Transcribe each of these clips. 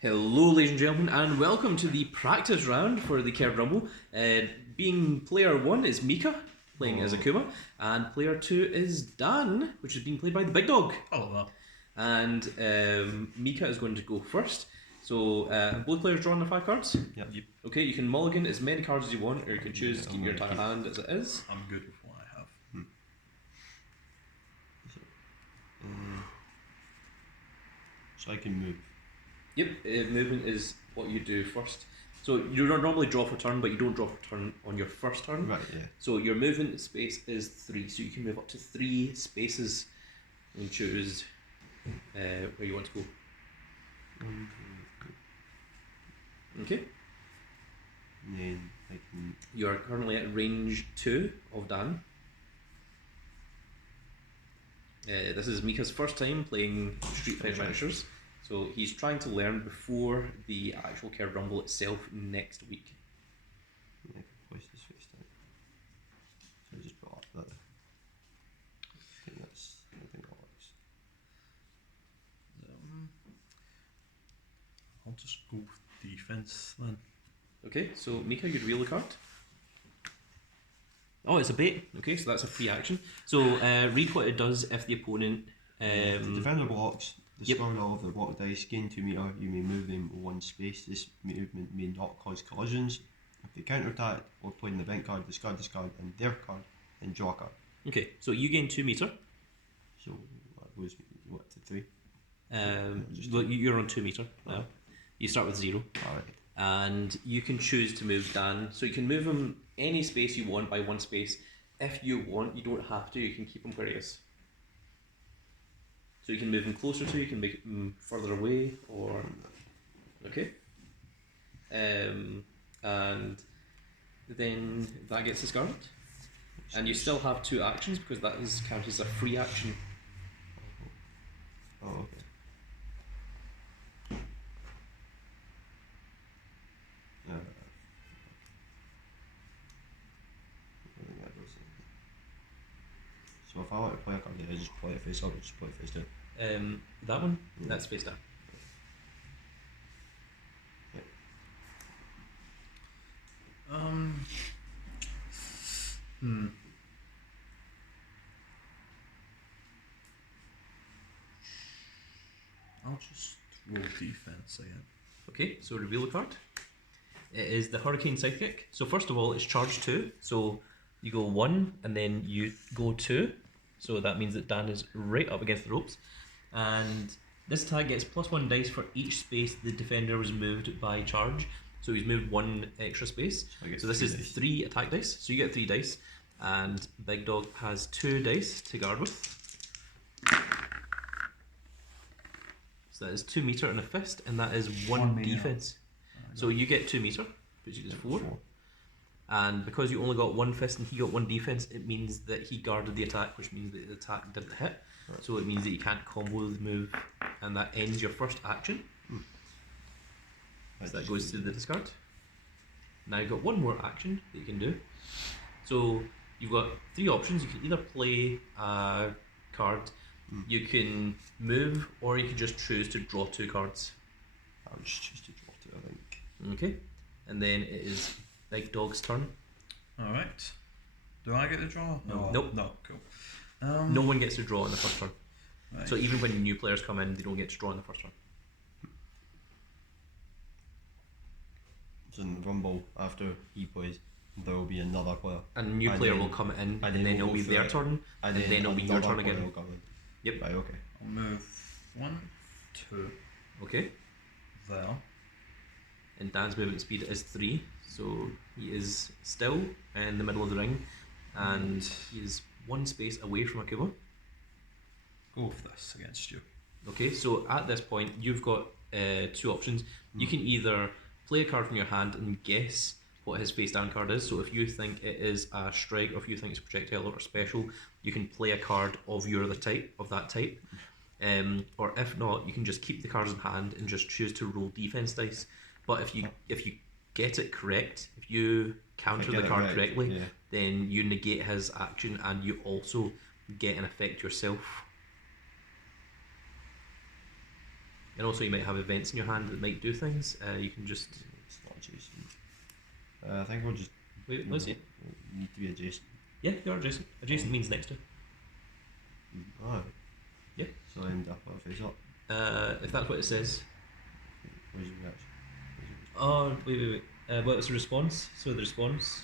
Hello, ladies and gentlemen, and welcome to the practice round for the Kerd Rumble. Being player 1 is Mika, playing as Akuma, and player 2 is Dan, which is being played by the Big Dog. Hello. And Mika is going to go first. So, have both players drawn their 5 cards? Yep. Okay, you can mulligan as many cards as you want, or you can choose to keep your entire hand as it is. I'm good with what I have. So I can move. Yep, movement is what you do first. So you don't normally draw for turn, but you don't draw for turn on your first turn. Right, yeah. So your movement space is 3, so you can move up to 3 spaces and choose where you want to go. Okay. And then I can. You are currently at range 2 of Dan. This is Mika's first time playing Street Fighter Miniatures. So he's trying to learn before the actual Kerd Rumble itself next week. Yeah, I can place this face down. So I just put up that. I think that works. I'll just go with defense then. Okay, so Mika, you'd wheel a card. Oh, it's a bait. Okay, so that's a free action. So read what it does if the opponent... If the defender blocks, discard all of the block dice, gain 2 meter, you may move them 1 space. This movement may not cause collisions. If they counterattack or played an event card, discard this card and their card, and draw a card. Okay, so you gain 2 meter. So that goes what to 3? Well, you're on 2 meter now. You start with 0. Alright. And you can choose to move Dan. So you can move him any space you want by 1 space. If you want, you don't have to. You can keep him where he is. So you can move him closer to, you can make him further away, or... Okay. And then that gets discarded. And you still have 2 actions, because that is counted as a free action. Oh, okay. I think that goes in. So if I want to play a card, I just play it face up, or just play it face down. That one? Yeah. That's face down. I'll just roll defense again. Okay, so reveal a card. It is the Hurricane Sidekick. So first of all, it's charge 2. So you go 1 and then you go 2. So that means that Dan is right up against the ropes. And this attack gets +1 dice for each space the defender was moved by charge. So he's moved 1 extra space. So this is 3 attack dice. So you get 3 dice. And Big Dog has 2 dice to guard with. So that is 2 meter and a fist, and that is 1 defense. So you get 2 meter, which is 4. And because you only got 1 fist and he got 1 defense, it means that he guarded the attack, which means that the attack didn't hit. Right. So it means that you can't combo the move, and that ends your first action. So that goes to the discard. Now you've got 1 more action that you can do. So you've got 3 options. You can either play a card, you can move, or you can just choose to draw 2 cards. I would just choose to draw 2, I think. Okay, and then it is Big Dog's turn. Alright. Do I get to draw? No. Nope. No, cool. No one gets to draw in the first turn. Right. So even when new players come in, they don't get to draw in the first turn. So in the Rumble, after he plays, there will be another player. And a new player will come in, and then it'll be their turn, and then it'll be your turn again. Yep. Right, okay. I'll move 1, 2, Okay. there. And Dan's movement speed is 3, so he is still in the middle of the ring, and he is 1 space away from Akuma. Go with this against you. Okay, so at this point, you've got 2 options. You can either play a card from your hand and guess what his face down card is. So if you think it is a strike, or if you think it's a projectile or a special, you can play a card of that type. Or if not, you can just keep the cards in hand and just choose to roll defense dice. But if you get it correct, if you counter the card correctly, then you negate his action and you also get an effect yourself. And also, you might have events in your hand that might do things. You can just It's not adjacent. I think we'll just wait. Let's see. need to be adjacent. Yeah, you are adjacent. Adjacent means next to. Oh. Yeah. So I end up with face up. If that's what it says. Where's your reaction? Oh, wait. Well, it's a response. So the response.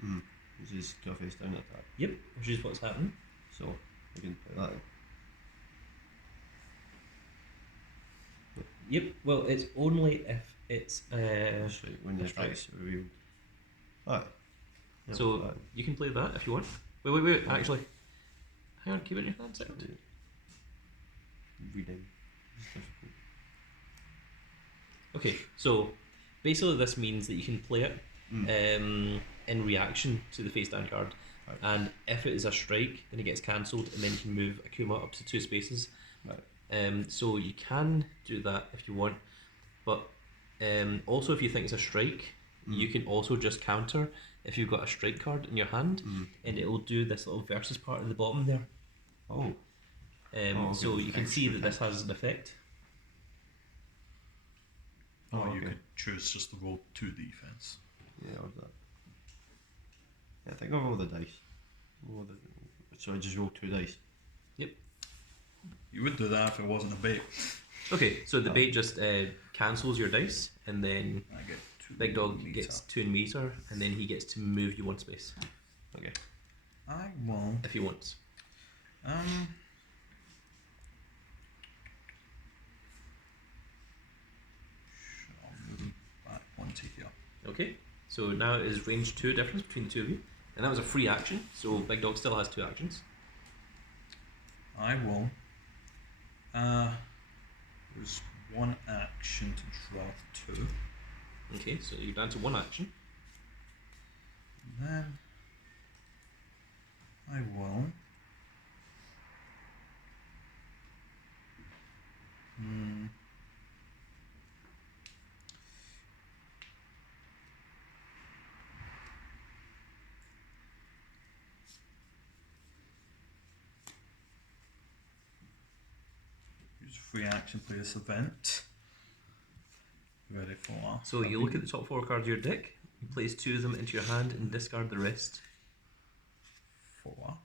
Which is to a face down attack. Yep, which is what's happening. So we can put that in. Yep. Well, it's only if it's. That's right, when the that's right. attack's revealed. Alright. Yep, So that. you can play that if you want. Wait. Actually, hang on. Keep it in your hand. Second. Reading. It's difficult. Okay, so basically this means that you can play it in reaction to the face down card, Right. and if it is a strike, then it gets cancelled, and then you can move Akuma up to 2 spaces. Right. So you can do that if you want, but also if you think it's a strike, you can also just counter if you've got a strike card in your hand, and it will do this little versus part at the bottom there. Oh. So you can see that this has an effect. Or you okay. could choose just to roll 2 defense. Yeah, I'll do that. Yeah, I think I'll roll the dice. So I just roll 2 dice. Yep. You would do that if it wasn't a bait. Okay, so the bait just cancels your dice, and then I get 2 Big Dog meter. gets 2 meter, and then he gets to move you 1 space Okay. I will. if he wants. I'll move back 1 to here. Okay, so now it is range 2 difference between the two of you, and that was a free action, so Big Dog still has 2 actions. I will. There's 1 action to draw 2. Okay, so you're down to 1 action. And then I will. Use free action, play this event. Ready for. So you look at the top 4 cards of your deck, you place 2 of them into your hand and discard the rest. 4.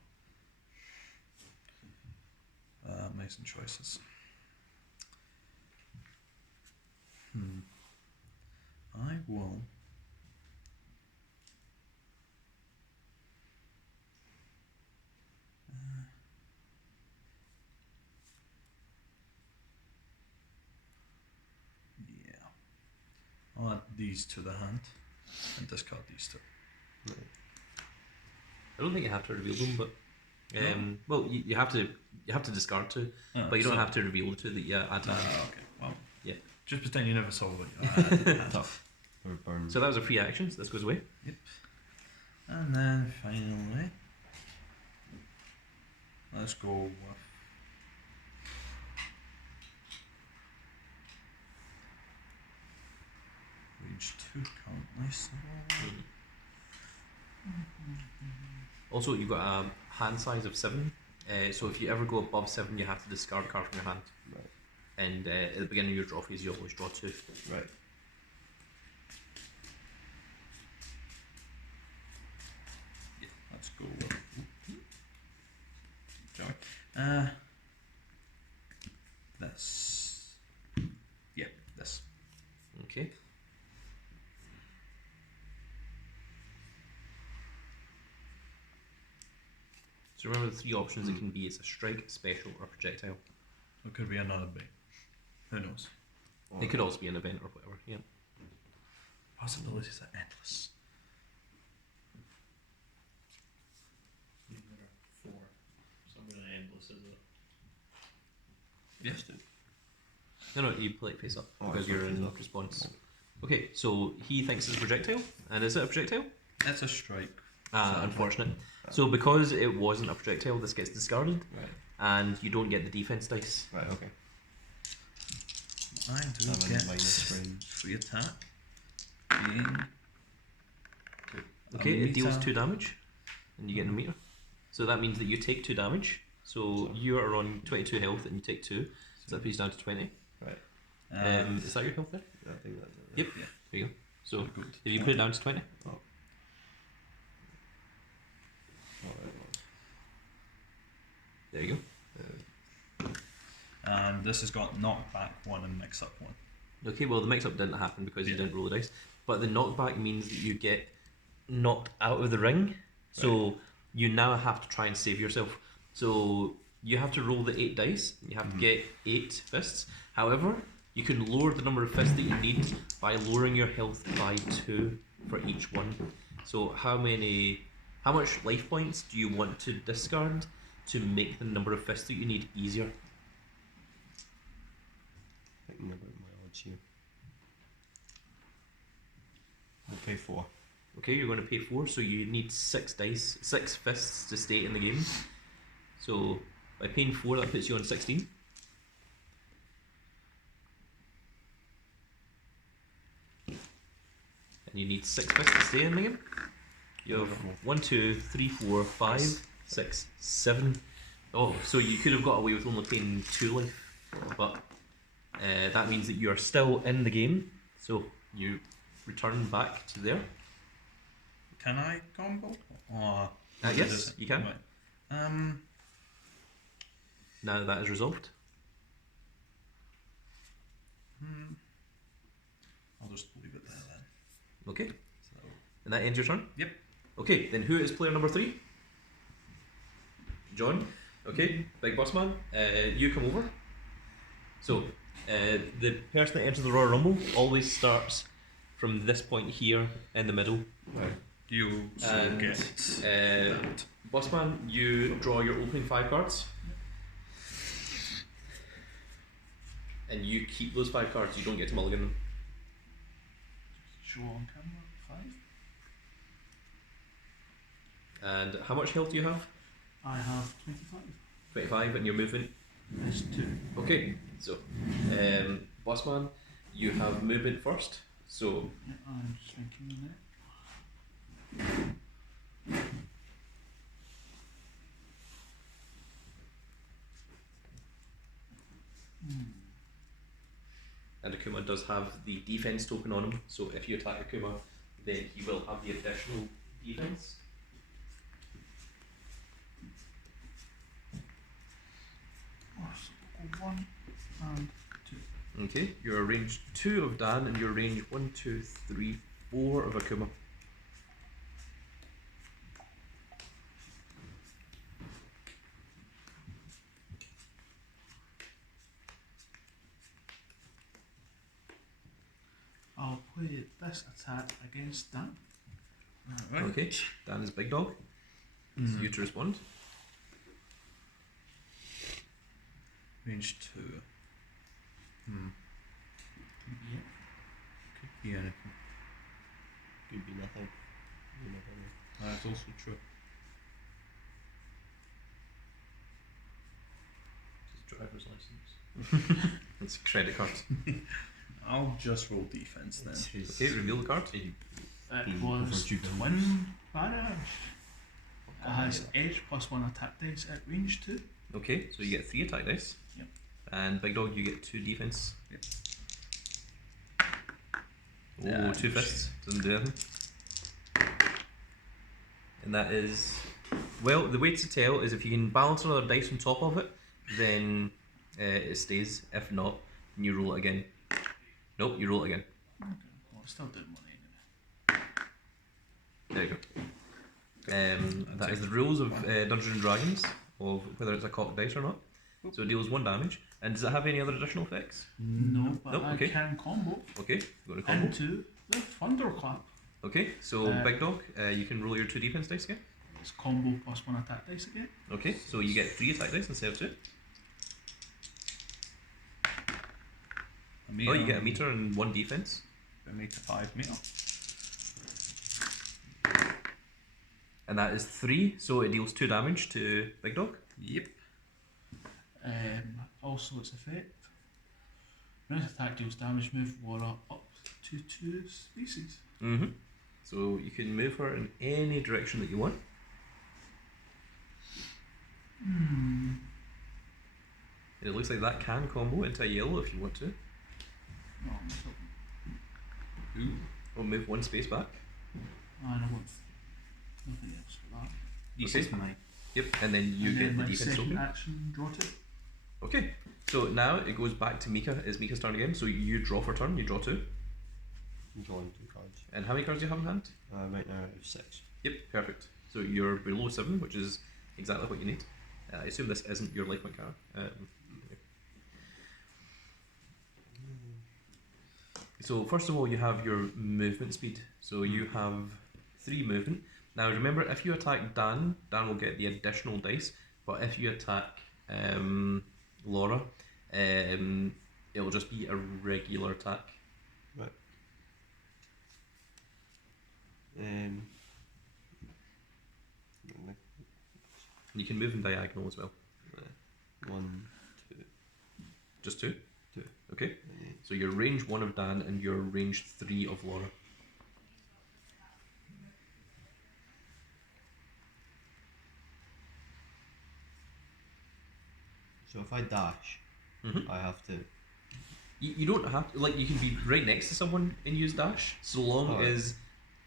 Make some choices. I will. Yeah. I'll add these to the hand and discard these 2. I don't think you have to reveal them, but well, you have to discard 2, Oh, but you don't so- have to reveal the 2 that you add to the hand. Okay. Well. Yeah. Just pretend you never saw what you had. Tough. Or burn. So that was a free action, so this goes away. Yep. And then finally, let's go with range 2 currently. So Also, you've got a hand size of 7, so if you ever go above 7, you have to discard a card from your hand. Right. And at the beginning of your draw phase, you always draw 2. Right. yeah, let's go with. Sorry. This. Yeah, this. Okay. So remember the 3 options it can be: it's a strike, special, or projectile. It could be another bait. Who knows? It could also be an event or whatever. Yeah. Possibilities are endless. Four. Something endless, is it? Yes. No, you play it face up Oh, because it's you're face in up. response. Okay, so he thinks it's a projectile, and is it a projectile? That's a strike. Ah, unfortunate. So because it wasn't a projectile, this gets discarded, Right. and you don't get the defense dice. Right, okay. I do 7 get minus range. free attack. Being Okay, a it deals meter. 2 damage, and you get a meter. So that means that you take 2 damage. So you are on 22 health, and you take 2. So that puts you down to 20. Right. Is that your health there? I think that's it. Yep. Yeah. There you go. So Good. if you put it down to 20. There you go. And this has got knockback 1 and mix up 1. Okay, well the mix-up didn't happen because you didn't roll the dice. But the knockback means that you get knocked out of the ring. So you now have to try and save yourself. So you have to roll the 8 dice. You have to get 8 fists. However, you can lower the number of fists that you need by lowering your health by 2 for each one. So how much life points do you want to discard to make the number of fists that you need easier? Thinking about my odds here. I'll pay 4. Okay, you're going to pay 4, so you need 6 fists to stay in the game. So by paying 4, that puts you on 16. And you need 6 fists to stay in the game. You have 1, 2, 3, 4, 5, 6, 7. Oh, so you could have got away with only paying 2 life, but that means that you are still in the game. So you return back to there. Can I combo? Yes, you can. Right. Now that is resolved. I'll just leave it there then. Okay, So, and that ends your turn? Yep. Okay, then who is player number 3? John. Okay, Big Boss Man, you come over. So, the person that enters the Royal Rumble always starts from this point here in the middle. Right. you And, get that. Boss Man, you draw your opening 5 cards. And you keep those 5 cards, you don't get to mulligan them. Show on camera, 5. And how much health do you have? I have 25. 25, and your movement? That's 2. Okay, so Boss Man, you have movement first. So Yeah, I'm shrinking in there. and Akuma does have the defense token on him. So if you attack Akuma, then he will have the additional defense. Oh, so we'll go 1 and 2. Okay, you're range 2 of Dan, and you're range 1, 2, 3, 4 of Akuma. I'll play this attack against Dan. Right. Okay, Dan is Big Dog. So you to respond. Range 2. Yeah. Could be anything. Could be nothing. You never know. That's also true. His driver's license. It's a credit card. I'll just roll defense then. It's his- Okay, reveal the card. It Being was overdue to twin barrage. It has edge plus 1 attack dice at range 2. Okay, so you get 3 attack dice. Yep. And Big Dog, you get 2 defense. Yep. Oh, Yeah, 2 fists. Doesn't do anything. And that is... Well, the way to tell is if you can balance another dice on top of it, then it stays. If not, then you roll it again. Nope, you roll it again. Okay. Well, it's still doing 1 anyway. There you go. That is the rules of Dungeons and Dragons, of whether it's a cocked dice or not. So it deals 1 damage. And does it have any other additional effects? No, but Nope, I okay. can combo Okay, go to combo. into the thunderclap. Okay, so Big Dog, you can roll your 2 defense dice again. It's combo plus 1 attack dice again. Okay, so you get 3 attack dice instead of 2. Oh, you get a meter and 1 defense. A meter 5 meter. And that is 3, so it deals 2 damage to Big Dog. Yep. Also, its effect. When this attack deals damage, move Laura up to 2 spaces. Mm-hmm. So you can move her in any direction that you want. And it looks like that can combo into a yellow if you want to. We'll move one space back. And I want nothing else for that. You This say? is mine. Yep, and then you And get then the my defense second token. action, draw 2. Okay, so now it goes back to Mika. It's Mika's turn again. So you draw for turn. You draw 2. I'm drawing 2 cards. And how many cards do you have in hand? Right now I have 6. Yep, perfect. So you're below 7, which is exactly what you need. I assume this isn't your life point card. So first of all, you have your movement speed. So you have 3 movement. Now remember, if you attack Dan, Dan will get the additional dice. But if you attack Laura, it'll just be a regular attack. Right. You can move in diagonal as well. 1, 2, Just 2? 2. Okay. So you're range 1 of Dan and you're range 3 of Laura. So if I dash, Mhm. I have to. You don't have to, like, you can be right next to someone and use dash, so long Alright. as.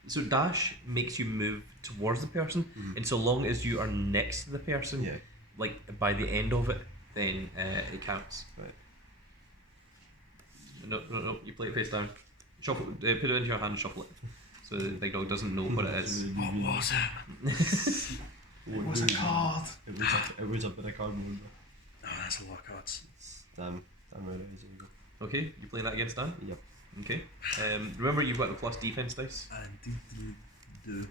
So dash makes you move towards the person, Mhm. and so long as you are next to the person, Yeah. like by the end of it, then it counts. Right. No, you play it face down. Shuffle, put it into your hand and shuffle it. So the big dog doesn't know what it is. What was it? It was a card. It was a bit of card remember. Oh, that's a lot of cards. Damn right it is. There you go. Okay, you play that against Dan? Yep. Okay. Remember you've got the plus defense dice? I indeed do.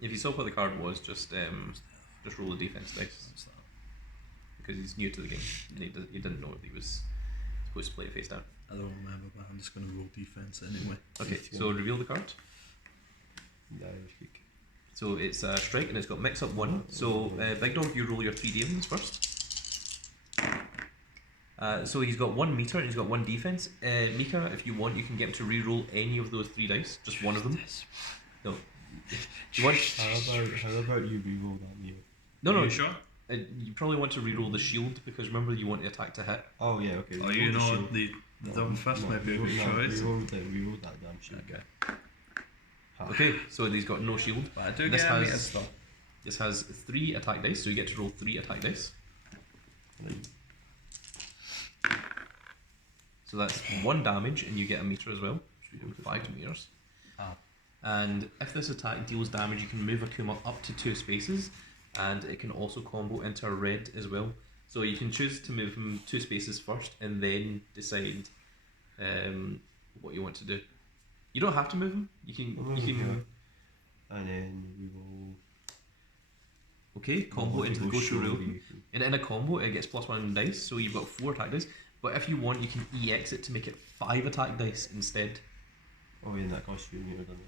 If you saw what the card was, just roll the defense dice. What's that? Because he's new to the game. And he didn't know he was supposed to play it face down. I don't remember, but I'm just going to roll defense anyway. Okay, so reveal the card. The Irish kick. So it's a strike and it's got mix up 1. So Big Dog, you roll your 3 demons first. So he's got 1 meter and he's got 1 defense. Mika, if you want, you can get him to re-roll any of those 3 dice, just one of them. No. You want? How about you reroll that meal? No. Are you sure? You probably want to re-roll the shield because remember you want the attack to hit. Oh yeah, okay. Oh, reroll you the know shield. the double fist might be a good choice. Reroll that damn shield. Okay. Okay, so he's got no shield. But I do This get a has- meter stuff. This has 3 attack dice, so you get to roll 3 attack dice. Right. So that's 1 damage, and you get a meter as well. So you have 5 meters. Ah. And if this attack deals damage, you can move Akuma up to 2 spaces, and it can also combo into a red as well. So you can choose to move him 2 spaces first, and then decide what you want to do. You don't have to move him. You can. And then we will. Okay, combo into the Gosho rule. And in a combo, it gets +1 dice, so you've got 4 attack dice. But if you want, you can EX it to make it 5 attack dice instead. Oh, yeah, and that costs you a meter, doesn't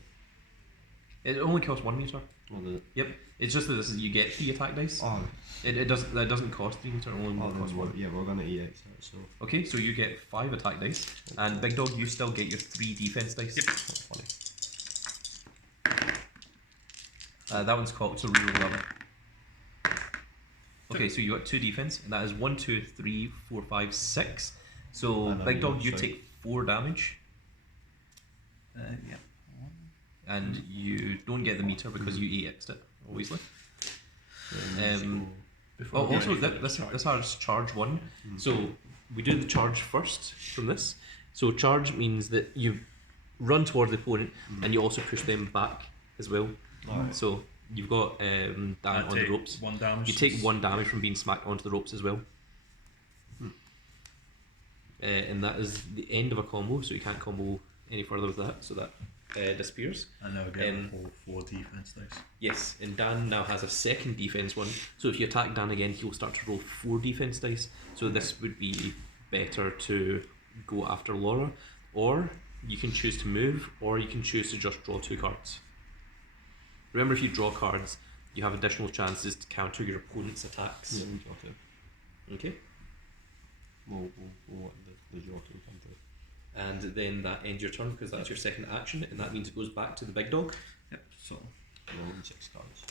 it? It only costs 1 meter. What does it? Yep, it's just that this is you get 3 attack dice. Oh, That doesn't cost 3 meter, it only then costs 1. yeah, we're gonna EX that. So Okay, so you get 5 attack dice, and Big Dog, you still get your 3 defense dice. Yep. funny. That one's called, so reroll that one. Okay, so you got 2 defense, and that is 1, 2, 3, 4, 5, 6. So And Big I'm Dog, you sorry. take 4 damage, Yeah. and you don't get the meter because you EX'd it, obviously. Then Um, let's Oh, go- also, this has charge 1. So we do the charge first from this. So charge means that you run toward the opponent and you also push them back as well. Alright. So you've got Dan I on the take ropes. 1 damage. You take 1 damage from being smacked onto the ropes as well. And that is the end of a combo, so you can't combo any further with that, so that disappears. I now get Um, a whole 4 defense dice. Yes, and Dan now has a second defense one. So if you attack Dan again, he'll start to roll 4 defense dice. So this would be better to go after Laura, or you can choose to move, or you can choose to just draw 2 cards. Remember, if you draw cards, you have additional chances to counter your opponent's attacks. Yeah, we got it. Okay, We'll let the jockey come through. and then that ends your turn because that's your second action, and that means it goes back to the big dog. Yep, so Rolling 6 cards.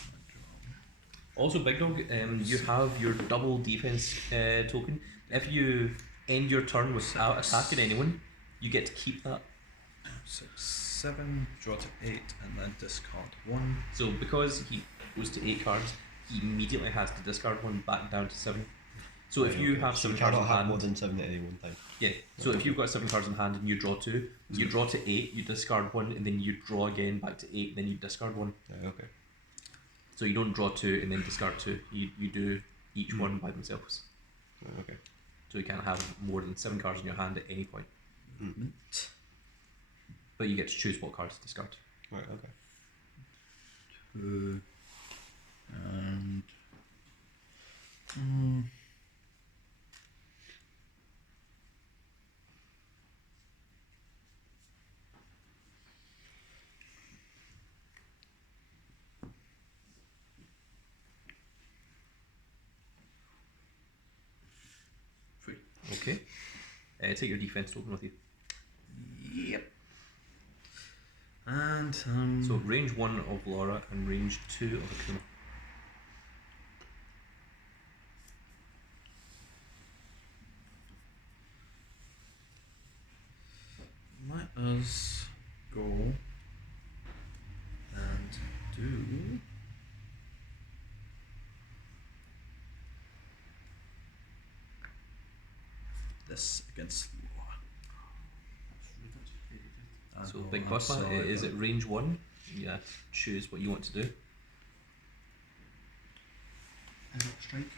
Also, Big Dog, you have your double defense token. If you end your turn without attacking anyone, you get to keep that. 6, 7, draw to 8, and then discard 1. So because he goes to 8 cards, he immediately has to discard 1 back down to 7. So if you have so 7 you cards in cannot have hand, more than 7 at any one time. yeah. So if you've got 7 cards in hand and you draw 2, you draw to 8, you discard 1, and then you draw again back to 8, then you discard 1. Yeah, okay. So you don't draw 2 and then discard 2. You do each one by themselves. Okay. So you can't have more than 7 cards in your hand at any point. But you get to choose what cards to discard. Right, okay. 2 and Okay. Take your defense token with you. yep. And So range 1 of Laura and range 2 of Akuma. let us go and do this against Laura. So Big Boss Man, is it range 1? Yeah, choose what you want to do. Is it strike?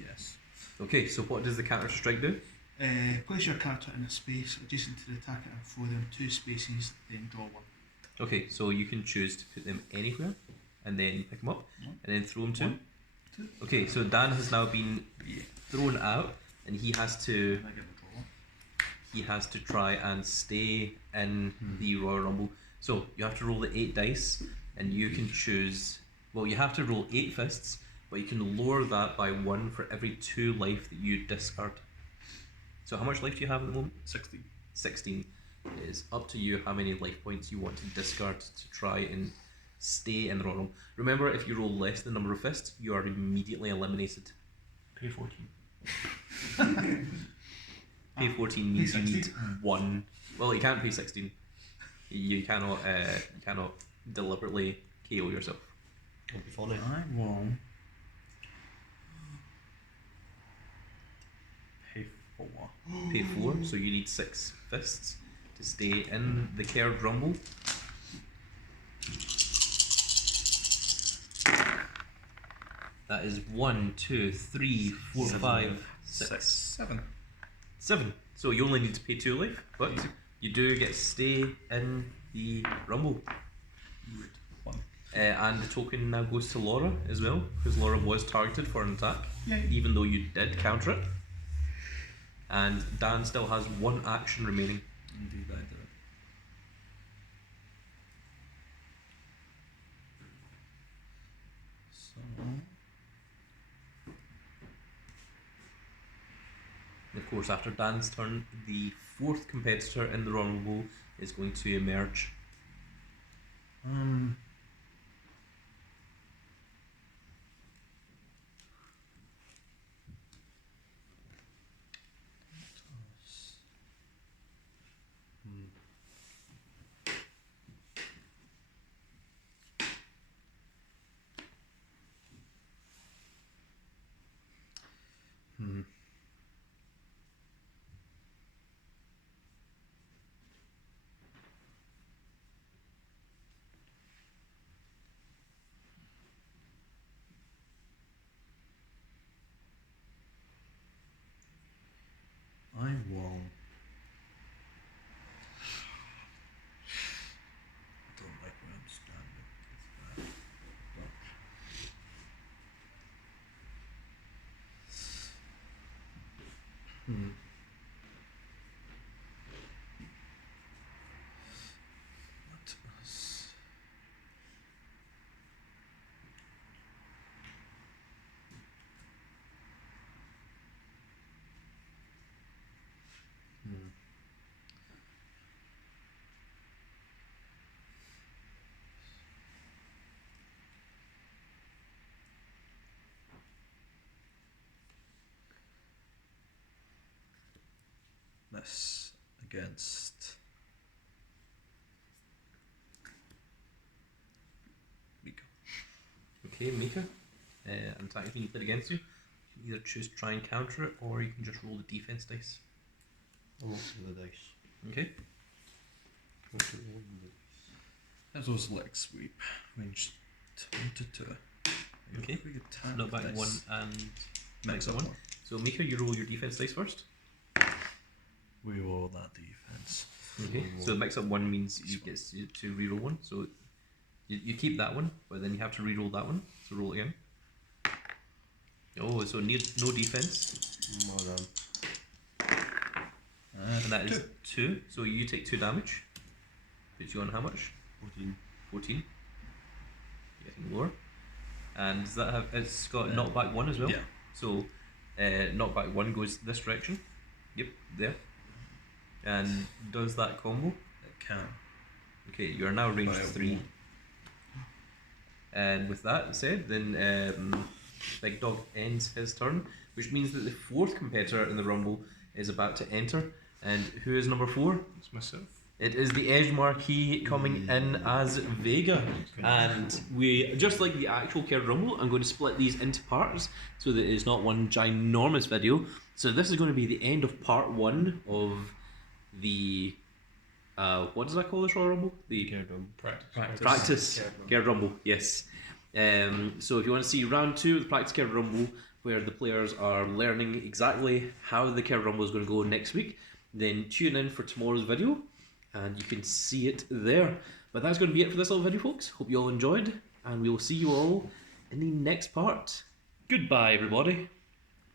Yes. Okay, so what does the counter strike do? Place your character in a space adjacent to the attacker and throw them 2 spaces, then draw 1. Okay, so you can choose to put them anywhere and then pick them up and then throw them to. 1, 2. Okay, so Dan has now been thrown out and he has to I give a draw. he has to try and stay in the Royal Rumble. So you have to roll the 8 dice and you can choose, well, you have to roll 8 fists, but you can lower that by 1 for every 2 life that you discard. So how much life do you have at the moment? 60. 16. It is up to you how many life points you want to discard to try and stay in the Royal Rumble. Remember, if you roll less than the number of fists, you are immediately eliminated. Pay 14. Pay 14 means pay you need 16. 1. Well, you can't pay 16. You cannot deliberately KO yourself. It'll be funny. I will pay 4. Pay 4, so you need 6 fists to stay in the Kerd Rumble. That is 1, 2, 3, 4, 5, 6, 7. 7. So you only need to pay 2 life, but you do get to stay in the Rumble. And the token now goes to Laura as well, because Laura was targeted for an attack, even though you did counter it. And Dan still has 1 action remaining. Indeed, I did. So And of course, after Dan's turn, the 4th competitor in the Royal Rumble is going to emerge. miss against Mika. Okay, Mika. An attack being played against you. You can either choose to try and counter it, or you can just roll the defense dice. I'll look for the dice. Okay. As those leg sweep, range 22. Okay. We get 10 Knock back dice. 1 and Mix up one. one. So Mika, you roll your defense dice first. We roll that defense. Okay. So mix up 1 means you get to reroll 1. So you keep that one, but then you have to reroll that one. So roll again. Oh, so no defense, Well done. and that is 2. So you take 2 damage. Puts you on how much? 14. 14. Getting lower. And does that have? It's got knockback 1 as well. Yeah. So knockback 1 goes this direction. Yep, there. And does that combo? It can. Okay, you are now range But it 3. won't. And with that said, then Big Dog ends his turn, which means that the 4th competitor in the Rumble is about to enter. And who is number 4? It's myself. It is the Edge Marquee coming in as Vega. And we, just like the actual Kerd Rumble, I'm going to split these into parts so that it's not one ginormous video. So this is going to be the end of part 1 of the what does that call this Royal Rumble? The practice Kerd Rumble, yes. So if you want to see round 2 of the practice Kerd Rumble, where the players are learning exactly how the Kerd Rumble is going to go next week, then tune in for tomorrow's video and you can see it there. But that's going to be it for this little video, folks. Hope you all enjoyed, and we will see you all in the next part. Goodbye, everybody.